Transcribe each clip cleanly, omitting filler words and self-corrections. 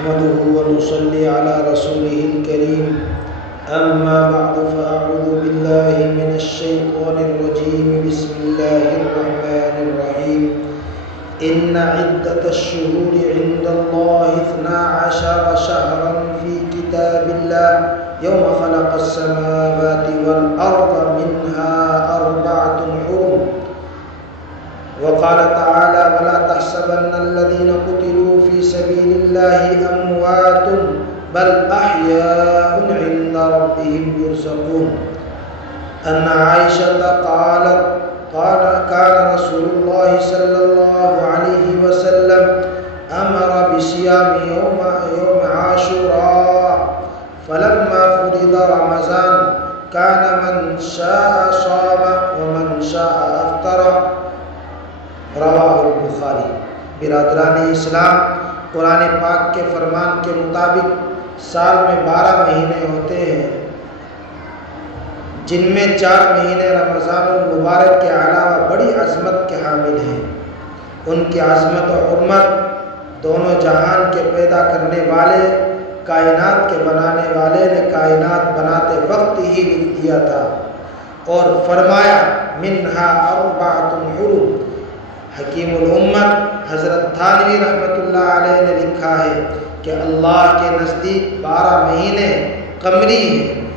نحمده ونصلي على رسوله الكريم أما بعد فأعوذ بالله من الشيطان الرجيم بسم الله الرحمن الرحيم إن عدة الشهور عند الله 12 شهرا في كتاب الله يوم خلق السماوات والأرض منها 4 حرم وقال تعالى ولا تحسبن الذين قتلوا في سبيل الله أموات بل أحياء عند ربهم يرزقون أن عائشة قالت كان رسول الله صلى الله عليه وسلم أمر بصيام يوم عاشوراء فلما فرض رمضان كان من شاء صام ومن شاء أفطر رواہ البخاری۔ برادران اسلام، قرآن پاک کے فرمان کے مطابق سال میں 12 مہینے ہوتے ہیں، جن میں 4 مہینے رمضان المبارک کے علاوہ بڑی عظمت کے حامل ہیں۔ ان کی عظمت و حرمت دونوں جہان کے پیدا کرنے والے، کائنات کے بنانے والے نے کائنات بناتے وقت ہی لکھ دیا تھا اور فرمایا منہا 4 حرم۔ حکیم الامت حضرت تھانوی رحمۃ اللہ علیہ نے لکھا ہے کہ اللہ کے نزدیک 12 مہینے قمری ہیں۔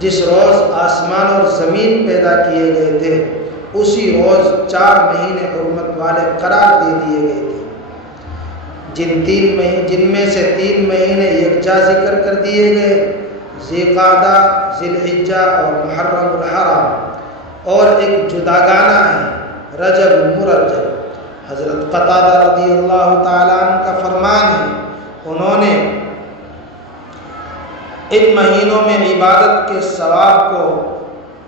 جس روز آسمان اور زمین پیدا کیے گئے تھے اسی روز 4 مہینے حرمت والے قرار دے دیے گئے تھے، جن میں سے 3 مہینے یکجا ذکر کر دیے گئے، ذی قعدہ، ذی الحجہ اور محرم الحرام، اور ایک جداگانہ ہے رجب مرجب۔ حضرت قتادہ رضی اللہ تعالیٰ عنہ کا فرمان ہے، انہوں نے ان مہینوں میں عبادت کے ثواب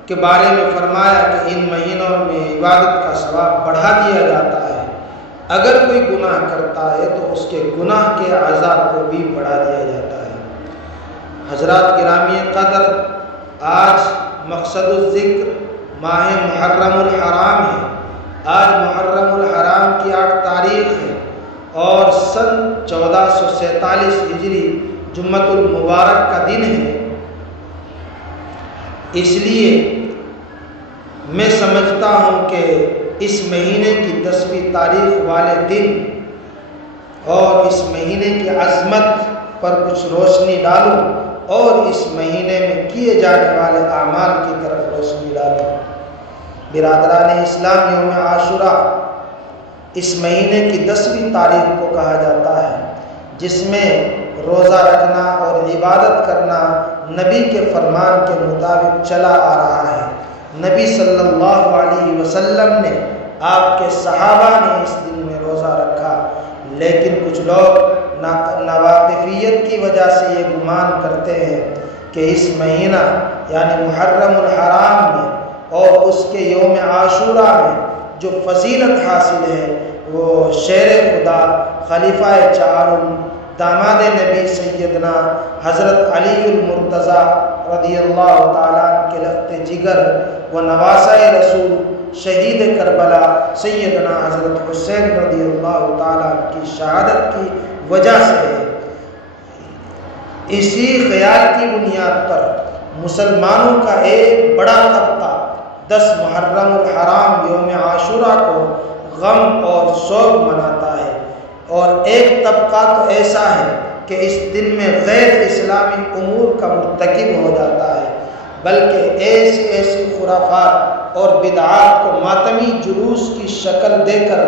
کے بارے میں فرمایا کہ ان مہینوں میں عبادت کا ثواب بڑھا دیا جاتا ہے، اگر کوئی گناہ کرتا ہے تو اس کے گناہ کے عذاب کو بھی بڑھا دیا جاتا ہے۔ حضرات گرامی قدر، آج مقصد الذکر ماہ محرم الحرام ہے۔ آج محرم الحرام کی 8 تاریخ ہے اور سن 1447 ہجری جمعۃ المبارک کا دن ہے۔ اس لیے میں سمجھتا ہوں کہ اس مہینے کی 10ویں تاریخ والے دن اور اس مہینے کی عظمت پر کچھ روشنی ڈالوں اور اس مہینے میں کیے جانے والے اعمال کی طرف روشنی ڈالوں۔ برادران اسلام، یوم عاشوراء اس مہینے کی 10ویں تاریخ کو کہا جاتا ہے، جس میں روزہ رکھنا اور عبادت کرنا نبی کے فرمان کے مطابق چلا آ رہا ہے۔ نبی صلی اللہ علیہ وسلم نے، آپ کے صحابہ نے اس دن میں روزہ رکھا، لیکن کچھ لوگ ناواقفیت کی وجہ سے یہ گمان کرتے ہیں کہ اس مہینہ یعنی محرم الحرام میں اور اس کے یوم عاشوراء میں جو فضیلت حاصل ہے وہ شیر خدا خلیفہ چہارم داماد نبی سیدنا حضرت علی المرتضیٰ رضی اللہ تعالیٰ کے لخت جگر و نواسہ رسول شہید کربلا سیدنا حضرت حسین رضی اللہ تعالیٰ کی شہادت کی وجہ سے ہے۔ اسی خیال کی بنیاد پر مسلمانوں کا ایک بڑا طبقہ 10 محرم الحرام یوم عاشوراء کو غم اور سوگ مناتا ہے، اور ایک طبقہ تو ایسا ہے کہ اس دن میں غیر اسلامی امور کا مرتکب ہو جاتا ہے، بلکہ ایسی خرافات اور بدعات کو ماتمی جلوس کی شکل دے کر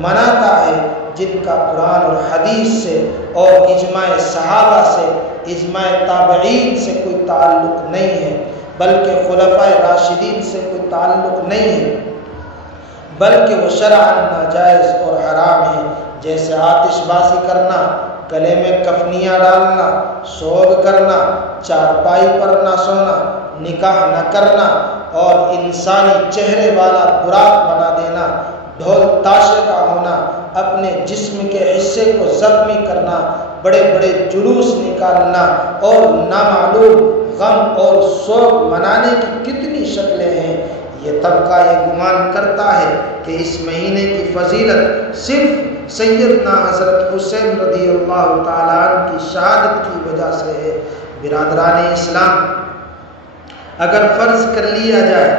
مناتا ہے جن کا قرآن اور حدیث سے اور اجماع صحابہ سے، اجماع تابعین سے کوئی تعلق نہیں ہے، بلکہ خلفائے راشدین سے کوئی تعلق نہیں ہے، بلکہ وہ شرعاً ناجائز اور حرام ہے، جیسے آتش بازی کرنا، گلے میں کفنیاں ڈالنا، سوگ کرنا، چارپائی پر نہ سونا، نکاح نہ کرنا اور انسانی چہرے والا براق بنا دینا، ڈھول تاشے کا ہونا، اپنے جسم کے حصے کو زخمی کرنا، بڑے بڑے جلوس نکالنا اور نامعلوم غم اور سوگ منانے کی کتنی شکلیں ہیں، یہ طبقہ یہ گمان کرتا ہے کہ اس مہینے کی فضیلت صرف سیدنا حضرت حسین رضی اللہ تعالیٰ عنہ کی شہادت کی وجہ سے ہے۔ برادران اسلام، اگر فرض کر لیا جائے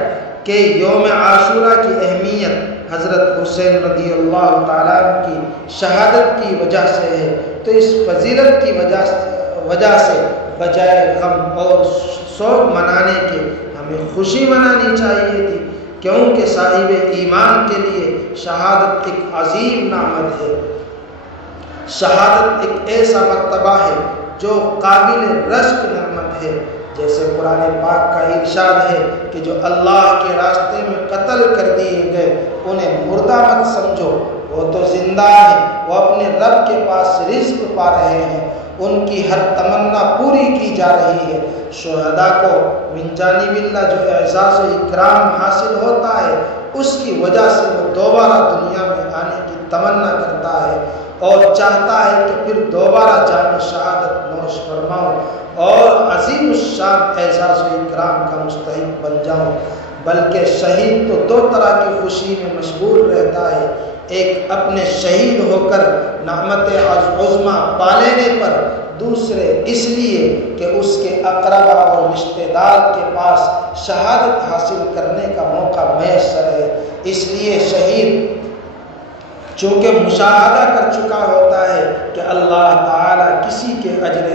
کہ یوم عاشورہ کی اہمیت حضرت حسین رضی اللہ تعالیٰ عنہ کی شہادت کی وجہ سے ہے، تو اس فضیلت کی وجہ سے بجائے غم اور سوگ منانے کے ہمیں خوشی منانی چاہیے تھی، کیونکہ صاحب ایمان کے لیے شہادت ایک عظیم نعمت ہے۔ شہادت ایک ایسا مرتبہ ہے جو قابل رشک نعمت ہے، جیسے قرآن پاک کا ارشاد ہے کہ جو اللہ کے راستے میں قتل کر دیے گئے انہیں مردہ مت سمجھو، وہ تو زندہ ہیں، وہ اپنے رب کے پاس رزق پا رہے ہیں، ان کی ہر تمنا پوری کی جا رہی ہے۔ شہداء کو من جانب اللہ جو اعزاز و اکرام حاصل ہوتا ہے، اس کی وجہ سے وہ دوبارہ دنیا میں آنے کی تمنا کرتا ہے اور چاہتا ہے کہ پھر دوبارہ جام شہادت نوش فرماؤں اور عظیم الشان اعزاز و اکرام کا مستحق بن جاؤں۔ بلکہ شہید تو دو طرح کی خوشی میں مشغول رہتا ہے، ایک اپنے شہید ہو کر نعمت عظمیٰ پا لینے پر، دوسرے اس لیے کہ اس کے اقربا اور رشتہ دار کے پاس شہادت حاصل کرنے کا موقع میسر ہے۔ اس لیے شہید چونکہ مشاہدہ کر چکا ہوتا ہے کہ اللہ تعالیٰ کسی کے اجر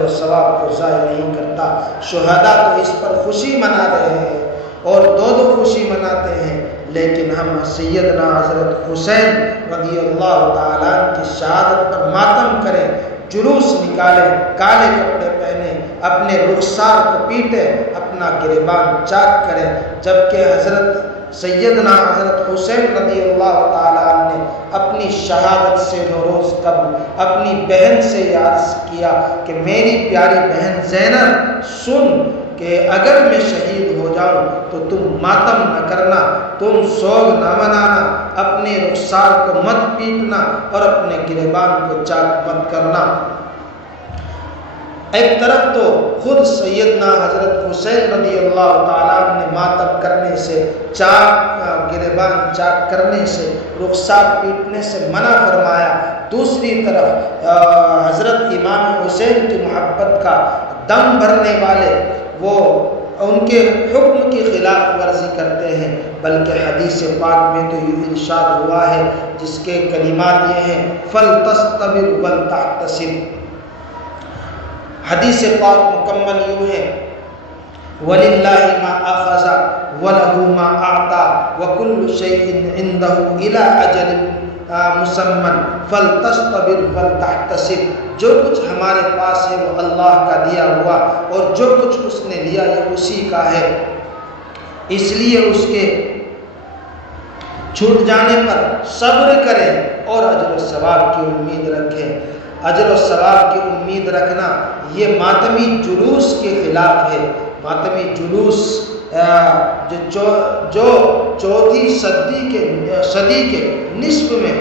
و ثواب کو ضائع نہیں کرتا، شہداء تو اس پر خوشی منا رہے ہیں اور دو خوشی مناتے ہیں، لیکن ہم سیدنا حضرت حسین رضی اللہ تعالیٰ عنہ کی شہادت پر ماتم کریں، جلوس نکالیں، کالے کپڑے پہنیں، اپنے رخسار کو پیٹیں، اپنا گریبان چاک کریں، جبکہ حضرت سیدنا حضرت حسین رضی اللہ تعالیٰ عنہ نے اپنی شہادت سے 2 روز قبل اپنی بہن سے عرض کیا کہ میری پیاری بہن زینب سن کہ اگر میں شہید ہو جاؤں تو تم ماتم نہ کرنا، تم سوگ نہ منانا، اپنے رخسار کو مت پیٹنا اور اپنے گریبان کو چاک مت کرنا۔ ایک طرف تو خود سیدنا حضرت حسین رضی اللہ تعالیٰ عنہ نے ماتم کرنے سے، گریبان چاک کرنے سے، رخسار پیٹنے سے منع فرمایا، دوسری طرف حضرت امام حسین کی محبت کا دم بھرنے والے وہ ان کے حکم کی خلاف ورزی کرتے ہیں، بلکہ حدیث پاک میں تو یہ ارشاد ہوا ہے جس کے کلمات یہ ہیں فَلْتَصْطَبِرْ وَلْتَحْتَسِبْ۔ حدیث پاک مکمل یوں ہے وَلِلَّهِ مَا أَخَذَ وَلَهُ مَا أَعْطَى وَكُلُّ شَيْءٍ عِنْدَهُ إِلَى أَجَلٍ مُّسَمًّى فَلْتَصْطَبِرْ وَلْتَحْتَسِبْ۔ جو کچھ ہمارے پاس ہے وہ اللہ کا دیا ہوا اور جو کچھ اس نے لیا یہ اسی کا ہے، اس لیے اس کے چھوٹ جانے پر صبر کریں اور اجر و ثواب کی امید رکھیں۔ اجر و ثواب کی امید رکھنا یہ ماتمی جلوس کے خلاف ہے۔ ماتمی جلوس جو چوتھی صدی کے نصف میں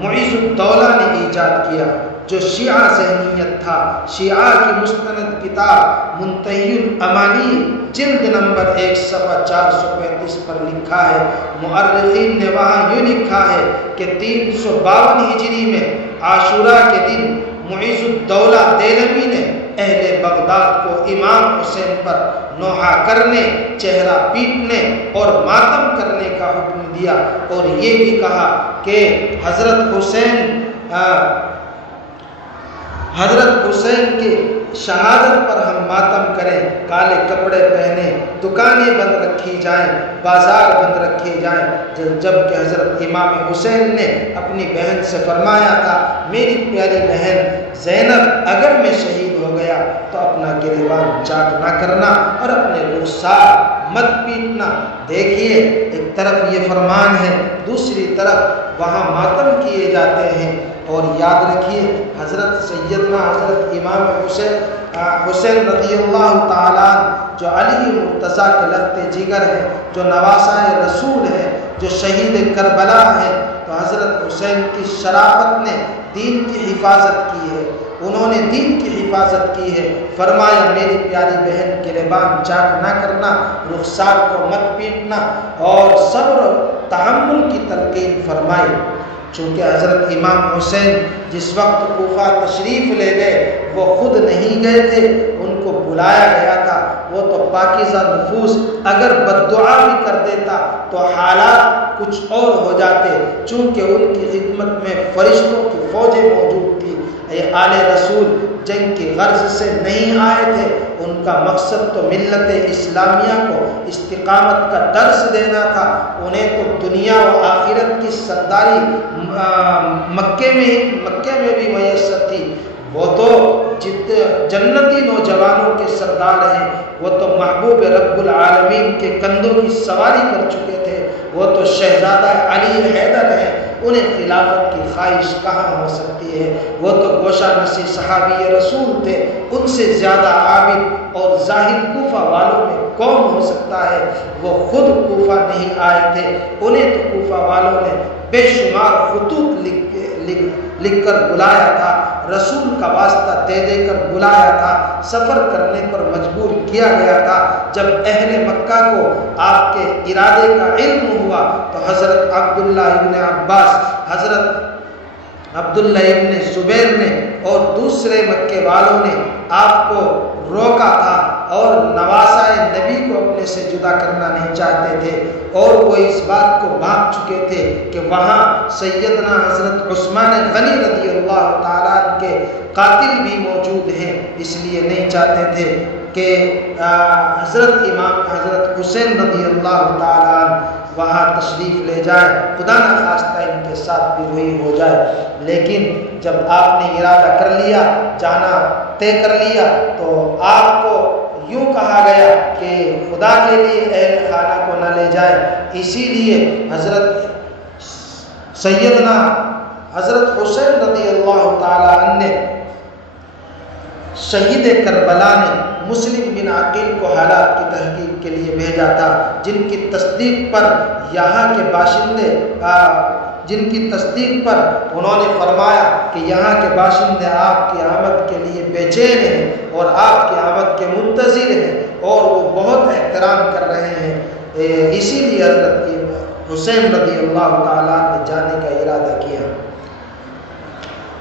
معیز الدولہ نے ایجاد کیا، جو شیعہ ذہنیت تھا۔ شیعہ کی مستند کتاب منتہی الامانی جلد نمبر 1 صفحہ 435 پر لکھا ہے، مؤرخین نے وہاں یوں لکھا ہے کہ 352 ہجری میں عاشورہ کے دن معیز الدولہ دیلمی نے اہل بغداد کو امام حسین پر نوحہ کرنے، چہرہ پیٹنے اور ماتم کرنے کا حکم دیا، اور یہ بھی کہا کہ حضرت حسین کے شہادت پر ہم ماتم کریں، کالے کپڑے پہنیں، دکانیں بند رکھی جائیں، بازار بند رکھے جائیں، جبکہ حضرت امام حسین نے اپنی بہن سے فرمایا تھا میری پیاری بہن زینب اگر میں شہید ہو گیا تو اپنا گریبان چاک نہ کرنا اور اپنے رخسار مت پیٹنا۔ دیکھیے ایک طرف یہ فرمان ہے، دوسری طرف وہاں ماتم کیے جاتے ہیں، اور یاد رکھیے حضرت سیدنا حضرت امام حسین رضی اللہ تعالیٰ جو علی مرتضیٰ کے لخت جگر ہیں، جو نواسہ رسول ہیں، جو شہید کربلا ہیں، تو حضرت حسین کی شرافت نے دین کی حفاظت کی ہے، انہوں نے دین کی حفاظت کی ہے۔ فرمایا میری پیاری بہن گریبان چاک نہ کرنا، رخسار کو مت پیٹنا، اور صبر و تحمل کی تلقین فرمائی۔ چونکہ حضرت امام حسین جس وقت کوفہ تشریف لے گئے وہ خود نہیں گئے تھے، ان کو بلایا گیا تھا۔ وہ تو پاکیزہ نفوس اگر بد دعا بھی کر دیتا تو حالات کچھ اور ہو جاتے، چونکہ ان کی خدمت میں فرشتوں کی فوجیں موجود تھی۔ اے آل رسول جنگ کی غرض سے نہیں آئے تھے، ان کا مقصد تو ملت اسلامیہ کو استقامت کا درس دینا تھا۔ انہیں تو دنیا و آخرت کی سرداری مکے میں بھی میسر تھی۔ وہ تو جنتی نوجوانوں کے سردار ہیں، وہ تو محبوب رب العالمین کے کندھوں کی سواری کر چکے تھے، وہ تو شہزادہ علی حیدر ہیں، انہیں خلافت کی خواہش کہاں ہو سکتی ہے؟ وہ تو گوشہ نسی صحابی رسول تھے، ان سے زیادہ عابد اور زاہد کوفہ والوں میں کون ہو سکتا ہے؟ وہ خود کوفہ نہیں آئے تھے، انہیں تو کوفہ والوں نے بے شمار خطوط لکھ کر بلایا تھا، رسول کا واسطہ دے دے کر بلایا تھا، سفر کرنے پر مجبور کیا گیا تھا۔ جب اہل مکہ کو آپ کے ارادے کا علم ہوا تو حضرت عبداللہ ابن عباس، حضرت عبداللہ ابن زبیر نے اور دوسرے مکے والوں نے آپ کو روکا تھا اور نواسہ نبی کو اپنے سے جدا کرنا نہیں چاہتے تھے، اور وہ اس بات کو بھانپ چکے تھے کہ وہاں سیدنا حضرت عثمان غنی رضی اللہ تعالیٰ عنہ کے قاتل بھی موجود ہیں، اس لیے نہیں چاہتے تھے کہ حضرت حسین رضی اللہ تعالیٰ عنہ وہاں تشریف لے جائے، خدا نہ خواستہ ان کے ساتھ بھی وہی ہو جائے۔ لیکن جب آپ نے ارادہ کر لیا، جانا طے کر لیا، تو آپ کو یوں کہا گیا کہ خدا کے لیے اہل خانہ کو نہ لے جائے۔ اسی لیے سیدنا حضرت حسین رضی اللہ تعالیٰ عنہ نے شہید کربلا نے مسلم بن عقیل کو حالات کی تحقیق کے لیے بھیجا تھا، جن کی تصدیق پر یہاں کے باشندے انہوں نے فرمایا کہ یہاں کے باشندے آپ کی آمد کے لیے بے چین ہیں اور آپ کی آمد کے منتظر ہیں، اور وہ بہت احترام کر رہے ہیں۔ اسی لیے حضرت حسین رضی اللہ تعالیٰ نے جانے کا ارادہ کیا،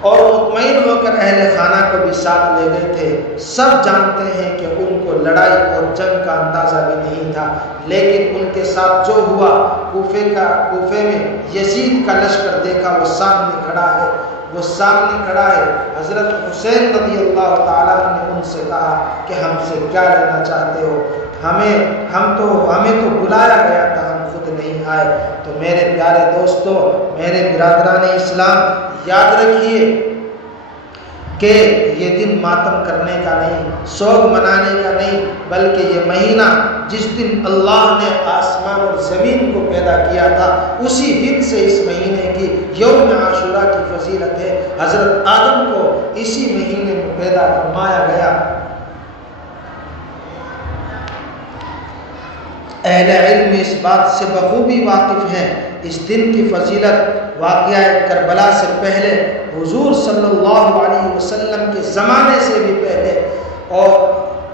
اور مطمئن ہو کر اہل خانہ کو بھی ساتھ لے گئے تھے۔ سب جانتے ہیں کہ ان کو لڑائی اور جنگ کا اندازہ بھی نہیں تھا، لیکن ان کے ساتھ جو ہوا، کوفے میں یزید کا لشکر دیکھا، وہ سامنے کھڑا ہے۔ حضرت حسین رضی اللہ تعالیٰ نے ان سے کہا کہ ہم سے کیا لینا چاہتے ہو؟ ہمیں تو بلایا گیا تھا، ہم خود نہیں آئے۔ تو میرے پیارے دوستوں، میرے برادران اسلام، یاد رکھیے کہ یہ دن ماتم کرنے کا نہیں، سوگ منانے کا نہیں، بلکہ یہ مہینہ جس دن اللہ نے آسمان اور زمین کو پیدا کیا تھا، اسی دن سے اس مہینے کی یوم عاشوراء کی فضیلت ہے۔ حضرت آدم کو اسی مہینے میں پیدا فرمایا گیا۔ اہل علم اس بات سے بخوبی واقف ہیں۔ اس دن کی فضیلت واقعہ کربلا سے پہلے، حضور صلی اللہ علیہ وسلم کے زمانے سے بھی پہلے، اور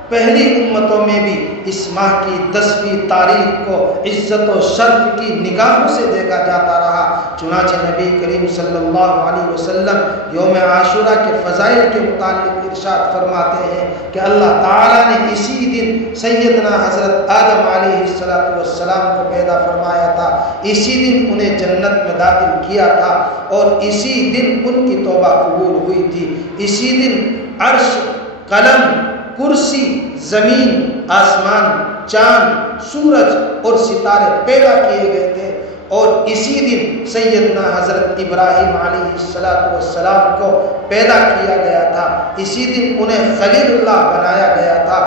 پہلی امتوں میں بھی اس ماہ کی 10ویں تاریخ کو عزت و شرف کی نگاہوں سے دیکھا جاتا رہا۔ چنانچہ نبی کریم صلی اللہ علیہ وسلم یوم عاشوراء کے فضائل کے متعلق ارشاد فرماتے ہیں کہ اللہ تعالیٰ نے اسی دن سیدنا حضرت آدم علیہ السلام کو پیدا فرمایا تھا، اسی دن انہیں جنت میں داخل کیا تھا، اور اسی دن ان کی توبہ قبول ہوئی تھی۔ اسی دن عرش، قلم، کرسی، زمین، آسمان، چاند، سورج اور ستارے پیدا کیے گئے تھے، اور اسی دن سیدنا حضرت ابراہیم علیہ السلام کو پیدا کیا گیا تھا، اسی دن انہیں خلیل اللہ بنایا گیا تھا،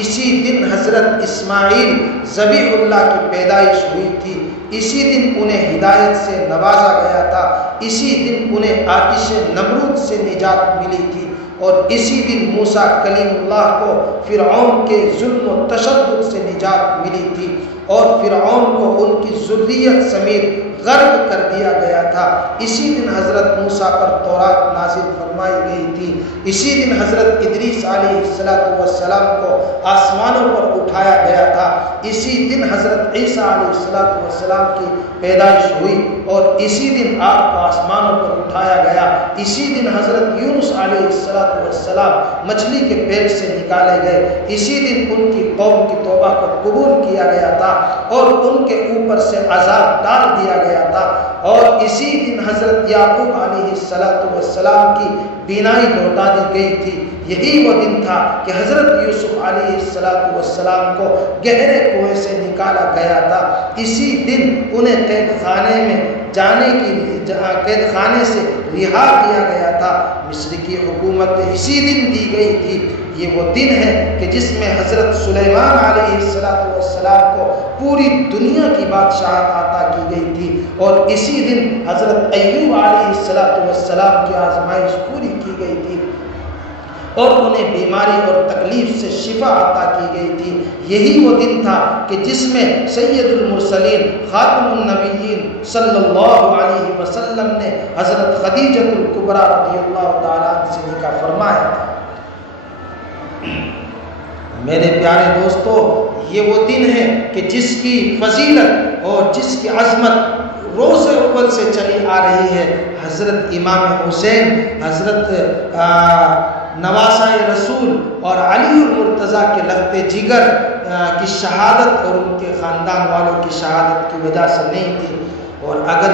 اسی دن حضرت اسماعیل ذبیح اللہ کی پیدائش ہوئی تھی، اسی دن انہیں ہدایت سے نوازا گیا تھا، اسی دن انہیں آتش نمرود سے نجات ملی تھی، اور اسی دن موسیٰ کلیم اللہ کو فرعون کے ظلم و تشدد سے نجات ملی تھی، اور فرعون کو ان کی ذریت سمیت غرق کر دیا گیا تھا۔ اسی دن حضرت موسیٰ پر تورات نازل فرمائی فرمائی گئی تھی۔ اسی دن حضرت ادریس علیہ السلام کو آسمانوں پر اٹھایا گیا تھا۔ اسی دن حضرت عیسیٰ علیہ السلام کی پیدائش ہوئی اور اسی دن آپ کو آسمانوں پر اٹھایا گیا۔ اسی دن حضرت یونس علیہ السلام مچھلی کے پیٹ سے نکالے گئے۔ اسی دن ان کی قوم کی توبہ کو قبول کیا گیا تھا اور ان کے اوپر سے عذاب ڈال دیا گیا تھا، اور اسی دن حضرت یعقوب علیہ السلام کی بینائی لوٹا دی گئی تھی۔ یہی وہ دن تھا کہ حضرت یوسف علیہ السلام کو گہرے کنویں سے نکالا گیا تھا۔ اسی دن انہیں قید خانے سے رہا کیا گیا تھا۔ مصر کی حکومت اسی دن دی گئی تھی۔ یہ وہ دن ہے کہ جس میں حضرت سلیمان علیہ السلام کو پوری دنیا کی بادشاہت عطا کی گئی تھی، اور اسی دن حضرت ایوب علیہ السلام کی آزمائش پوری کی گئی تھی اور انہیں بیماری اور تکلیف سے شفا عطا کی گئی تھی۔ یہی وہ دن تھا کہ جس میں سید المرسلین خاتم النبیین صلی اللہ علیہ وسلم نے حضرت خدیجہ الکبریٰ رضی اللہ تعالیٰ عنہ سے نکاح فرمایا تھا۔ میرے پیارے دوستو، یہ وہ دن ہے کہ جس کی فضیلت اور جس کی عظمت روز اول سے چلی آ رہی ہے۔ حضرت امام حسین، حضرت نواسہ رسول اور علی المرتضیٰ کے لخت جگر کی شہادت اور ان کے خاندان والوں کی شہادت کی وجہ سے نہیں تھی۔ اور اگر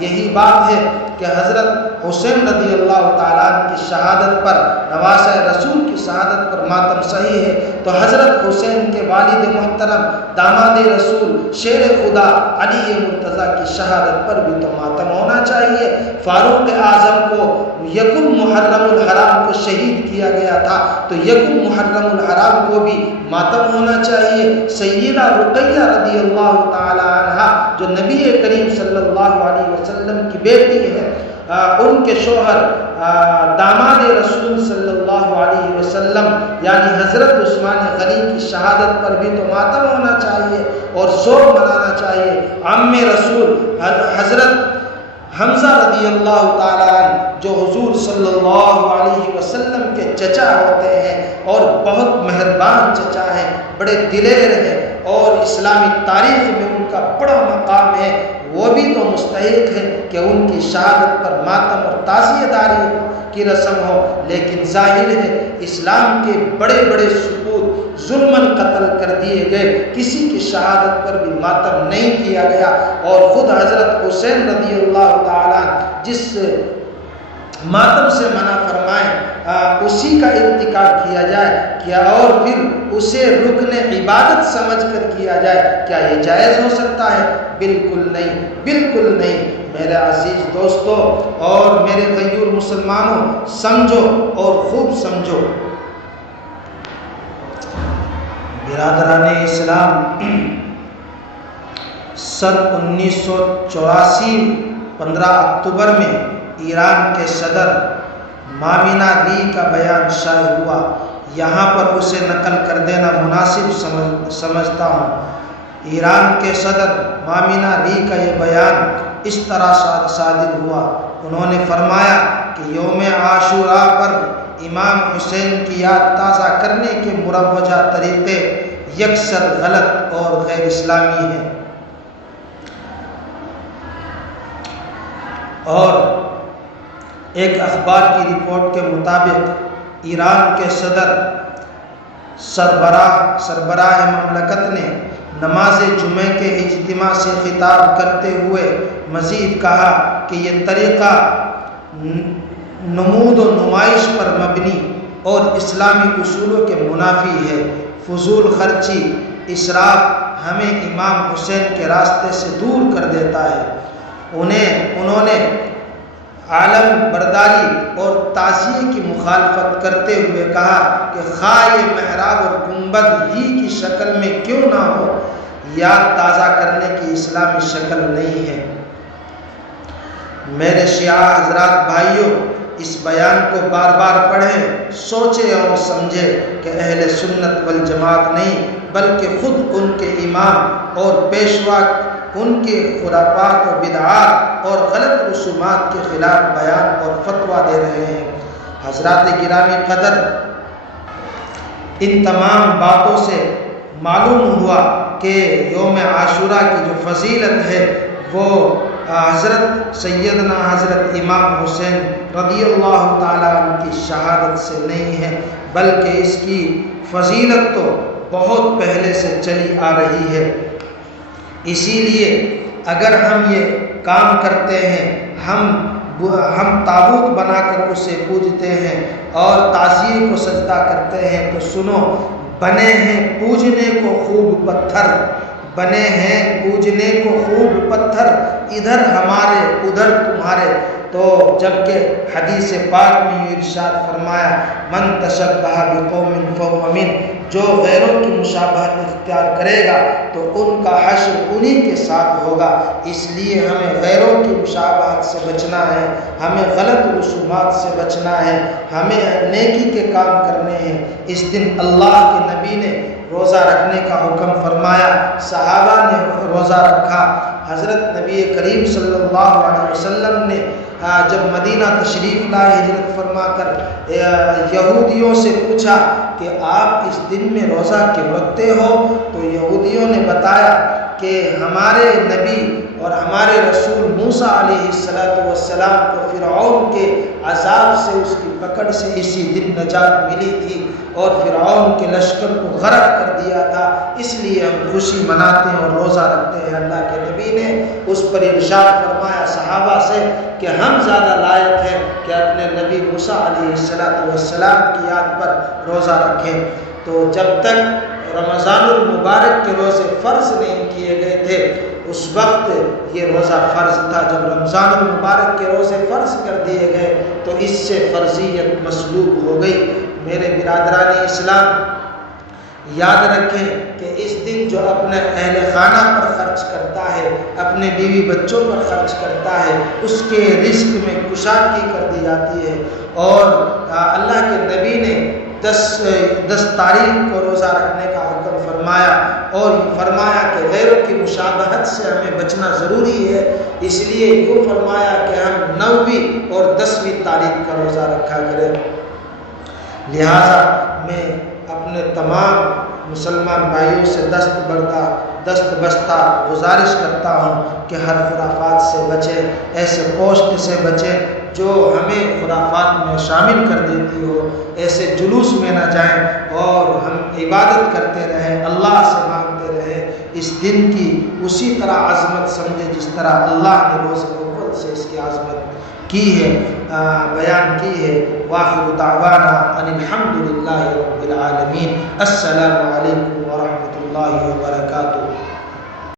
یہی بات ہے کہ حضرت حسین رضی اللہ تعالیٰ عنہ کی شہادت پر، نواسہ رسول کی شہادت پر ماتم صحیح ہے، تو حضرت حسین کے والد محترم، داماد رسول، شیر خدا علی مرتضیٰ کی شہادت پر بھی تو ماتم ہونا چاہیے۔ فاروق اعظم کو یکم محرم الحرام کو شہید کیا گیا تھا، تو یکم محرم الحرام کو بھی ماتم ہونا چاہیے۔ سیدہ رقیہ رضی اللہ تعالی عنہا جو نبی کریم صلی اللہ علیہ وسلم کی بیٹی ہے، ان کے شوہر داماد رسول صلی اللہ علیہ وسلم یعنی حضرت عثمان غنی کی شہادت پر بھی تو ماتم ہونا چاہیے اور شوق منانا چاہیے۔ عم رسول حضرت حمزہ رضی اللہ تعالیٰ عنہ جو حضور صلی اللہ علیہ وسلم کے چچا ہوتے ہیں اور بہت مہربان چچا ہیں، بڑے دلیر ہیں اور اسلامی تاریخ میں ان کا بڑا مقام ہے، وہ بھی تو مستحق ہے کہ ان کی شہادت پر ماتم اور تعزیہ داری کی رسم ہو۔ لیکن ظاہر ہے اسلام کے بڑے بڑے سپوت ظلماً قتل کر دیے گئے، کسی کی شہادت پر بھی ماتم نہیں کیا گیا، اور خود حضرت حسین رضی اللہ تعالیٰ جس ماتم سے منع فرمائیں اسی کا ارتکاب کیا جائے کیا، اور پھر اسے رکن عبادت سمجھ کر کیا جائے، کیا یہ جائز ہو سکتا ہے؟ بالکل نہیں، بالکل نہیں۔ میرے عزیز دوستو اور میرے غیور مسلمانوں، سمجھو اور خوب سمجھو، برادران اسلام، سن 1984 15 اکتوبر میں ایران کے صدر مامنہ لی کا بیان شائع ہوا۔ یہاں پر اسے نقل کر دینا مناسب سمجھتا ہوں۔ ایران کے صدر مامنہ لی کا یہ بیان اس طرح صادر ہوا۔ انہوں نے فرمایا کہ یوم عاشوراء پر امام حسین کی یاد تازہ کرنے کے مروجہ طریقے یکسر غلط اور غیر اسلامی ہیں، اور ایک اخبار کی رپورٹ کے مطابق ایران کے صدر سربراہ مملکت نے نماز جمعہ کے اجتماع سے خطاب کرتے ہوئے مزید کہا کہ یہ طریقہ نمود و نمائش پر مبنی اور اسلامی اصولوں کے منافی ہے۔ فضول خرچی، اسراف ہمیں امام حسین کے راستے سے دور کر دیتا ہے۔ انہوں نے عالم برداری اور تعزیے کی مخالفت کرتے ہوئے کہا کہ خواہ یہ محراب اور گنبد ہی کی شکل میں کیوں نہ ہو، یاد تازہ کرنے کی اسلامی شکل نہیں ہے۔ میرے شیعہ حضرات بھائیوں، اس بیان کو بار بار پڑھیں، سوچیں اور سمجھیں کہ اہل سنت والجماعت نہیں بلکہ خود ان کے امام اور پیشوا ان کے خرافات و بدعات اور غلط رسومات کے خلاف بیان اور فتویٰ دے رہے ہیں۔ حضرات گرامی قدر، ان تمام باتوں سے معلوم ہوا کہ یوم عاشورہ کی جو فضیلت ہے وہ حضرت سیدنا حضرت امام حسین رضی اللہ تعالیٰ عنہ کی شہادت سے نہیں ہے، بلکہ اس کی فضیلت تو بہت پہلے سے چلی آ رہی ہے۔ اسی لیے اگر ہم یہ کام کرتے ہیں، ہم تابوت بنا کر اسے پوجتے ہیں اور تعظیم کو سجدہ کرتے ہیں، تو سنو، بنے ہیں پوجنے کو خوب پتھر، بنے ہیں پوجنے کو خوب پتھر، ادھر ہمارے ادھر تمہارے۔ تو جبکہ حدیث پاک میں یہ ارشاد فرمایا، من تشبہ بقوم فہو منہ، جو غیروں کی مشابہت اختیار کرے گا تو ان کا حشر انہی کے ساتھ ہوگا۔ اس لیے ہمیں غیروں کی مشابہت سے بچنا ہے، ہمیں غلط رسومات سے بچنا ہے، ہمیں نیکی کے کام کرنے ہیں۔ اس دن اللہ کے نبی نے روزہ رکھنے کا حکم فرمایا، صحابہ نے روزہ رکھا۔ حضرت نبی کریم صلی اللہ علیہ وسلم نے جب مدینہ تشریف لائے ہجرت فرما کر، یہودیوں سے پوچھا کہ آپ اس دن میں روزہ کیوں رکھتے ہو؟ تو یہودیوں نے بتایا کہ ہمارے نبی اور ہمارے رسول موسیٰ علیہ السلام کو فرعون کے عذاب سے، اس کی پکڑ سے اسی دن نجات ملی تھی اور فرعون کے لشکر کو غرق کر دیا تھا، اس لیے ہم خوشی مناتے ہیں اور روزہ رکھتے ہیں۔ اللہ کے نبی نے اس پر ارشاد فرمایا صحابہ سے کہ ہم زیادہ لائق ہیں کہ اپنے نبی موسیٰ علیہ السلام کی یاد پر روزہ رکھیں۔ تو جب تک رمضان المبارک کے روزے فرض نہیں کیے گئے تھے، اس وقت یہ روزہ فرض تھا۔ جب رمضان المبارک کے روزے فرض کر دیے گئے تو اس سے فرضیت مسلوب ہو گئی۔ میرے برادران اسلام، یاد رکھیں کہ اس دن جو اپنے اہل خانہ پر خرچ کرتا ہے، اپنے بیوی بچوں پر خرچ کرتا ہے، اس کے رزق میں کشادگی کر دی جاتی ہے۔ اور اللہ کے نبی نے 10 تاریخ کو روزہ رکھنے کا حکم فرمایا اور فرمایا کہ غیروں کی مشابہت سے ہمیں بچنا ضروری ہے، اس لیے یوں فرمایا کہ ہم 9ویں اور 10ویں تاریخ کا روزہ رکھا کریں۔ لہٰذا میں اپنے تمام مسلمان بھائیوں سے دست بستہ گزارش کرتا ہوں کہ ہر خرافات سے بچیں، ایسے پوسٹ سے بچیں جو ہمیں خرافات میں شامل کر دیتی ہو، ایسے جلوس میں نہ جائیں اور ہم عبادت کرتے رہیں، اللہ سے مانگتے رہیں، اس دن کی اسی طرح عظمت سمجھیں جس طرح اللہ نے روز اول سے اس کی عظمت کی ہے، بیان کی ہے۔ وآخر دعوانا ان الحمد للہ رب العالمین۔ السلام علیکم ورحمۃ اللہ وبرکاتہ۔